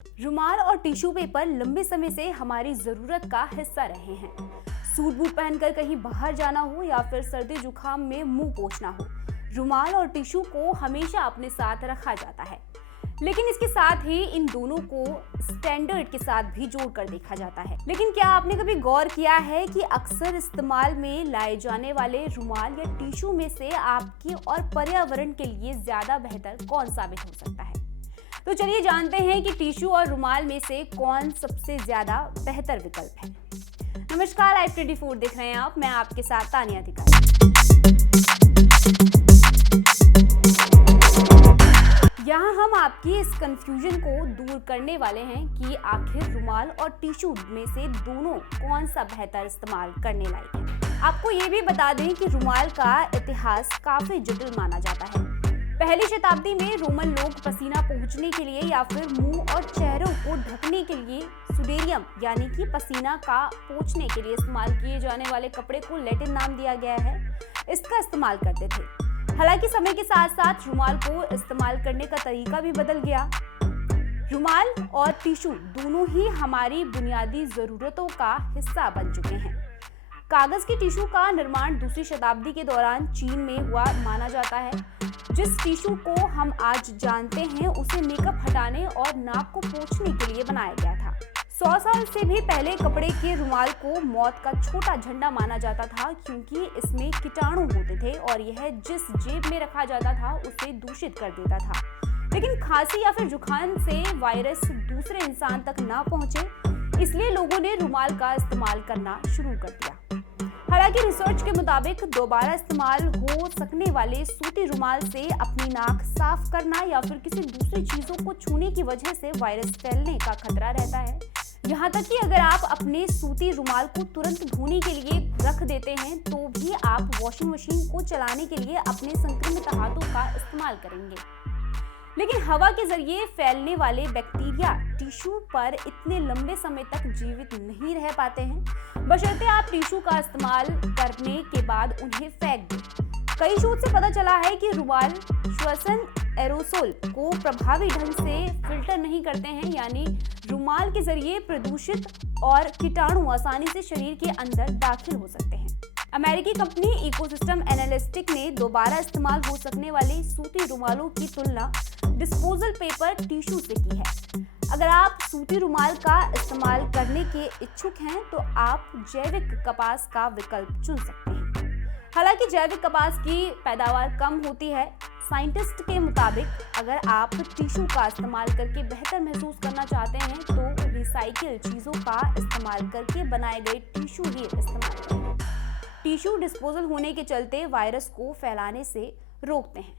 रुमाल और tissue paper लंबे समय से हमारी जरूरत का हिस्सा रहे हैं। सूट बूट पहनकर कहीं बाहर जाना हो या फिर सर्दी जुकाम में मुंह पोंछना हो, रुमाल और टिश्यू को हमेशा अपने साथ रखा जाता है। लेकिन इसके साथ ही इन दोनों को स्टैंडर्ड के साथ भी जोड़कर देखा जाता है। लेकिन क्या आपने कभी गौर किया है कि अक्सर इस्तेमाल में लाए जाने वाले रुमाल या टिश्यू में से आपके और पर्यावरण के लिए ज्यादा बेहतर कौन साबित हो सकता है? तो चलिए जानते हैं कि टिश्यू और रुमाल में से कौन सबसे ज्यादा बेहतर विकल्प है। नमस्कार, i24 देख रहे हैं आप। मैं आपके साथ तानिया अधिकारी। यहाँ हम आपकी इस कंफ्यूजन को दूर करने वाले हैं कि आखिर रुमाल और टिश्यू में से दोनों कौन सा बेहतर इस्तेमाल करने लायक है। आपको ये भी बता दें कि रुमाल का इतिहास काफी जटिल माना जाता है। पहली शताब्दी में रोमन लोग पसीना पोंछने के लिए या फिर मुंह और चेहरों को ढकने के लिए सुडेरियम यानी कि पसीना का पोंछने के लिए इस्तेमाल किए जाने वाले कपड़े को लैटिन नाम दिया गया है, इसका इस्तेमाल करते थे। हालांकि समय के साथ साथ रुमाल को इस्तेमाल करने का तरीका भी बदल गया। रुमाल और टिश्यू दोनों ही हमारी बुनियादी जरूरतों का हिस्सा बन चुके हैं। कागज के टिश्यू का निर्माण दूसरी शताब्दी के दौरान चीन में हुआ माना जाता है। जिस टिश्यू को हम आज जानते हैं उसे मेकअप हटाने और नाक को पोंछने के लिए बनाया गया था। 100 साल से भी पहले कपड़े के रुमाल को मौत का छोटा झंडा माना जाता था, क्योंकि इसमें कीटाणु होते थे और यह जिस जेब में रखा जाता था उसे दूषित कर देता था। लेकिन खांसी या फिर जुकाम से वायरस दूसरे इंसान तक ना पहुंचे, इसलिए लोगों ने रुमाल का इस्तेमाल करना शुरू कर दिया। हालांकि रिसर्च के मुताबिक दोबारा इस्तेमाल हो सकने वाले सूती रुमाल से अपनी नाक साफ करना या फिर किसी दूसरी चीजों को छूने की वजह से वायरस फैलने का खतरा रहता है। यहाँ तक कि अगर आप अपने सूती रुमाल को तुरंत धोने के लिए रख देते हैं तो भी आप वॉशिंग मशीन को चलाने के लिए अपने संक्रमित हाथों का इस्तेमाल करेंगे। लेकिन हवा के जरिए फैलने वाले बैक्टीरिया टिश्यू पर इतने लंबे समय तक जीवित नहीं रह पाते हैं, बशर्ते आप टिश्यू का इस्तेमाल करने के बाद उन्हें फेंक दें। कई शोध से पता चला है कि रुमाल श्वसन एरोसोल को प्रभावी ढंग से फिल्टर नहीं करते हैं, यानी रुमाल के जरिए प्रदूषित और कीटाणु आसानी से शरीर के अंदर दाखिल हो सकते हैं। अमेरिकी कंपनी इकोसिस्टम एनालिटिक ने दोबारा इस्तेमाल हो सकने वाले सूती रुमालों की तुलना डिस्पोजल पेपर टिश्यू से की है। अगर आप सूती रुमाल का इस्तेमाल करने के इच्छुक हैं तो आप जैविक कपास का विकल्प चुन सकते हैं। हालांकि जैविक कपास की पैदावार कम होती है। साइंटिस्ट के मुताबिक अगर आप टिश्यू का इस्तेमाल करके बेहतर महसूस करना चाहते हैं तो रिसाइकिल चीजों का इस्तेमाल करके बनाए गए टिश्यू ही इस्तेमाल करें। टिश्यू डिस्पोजल होने के चलते वायरस को फैलाने से रोकते हैं।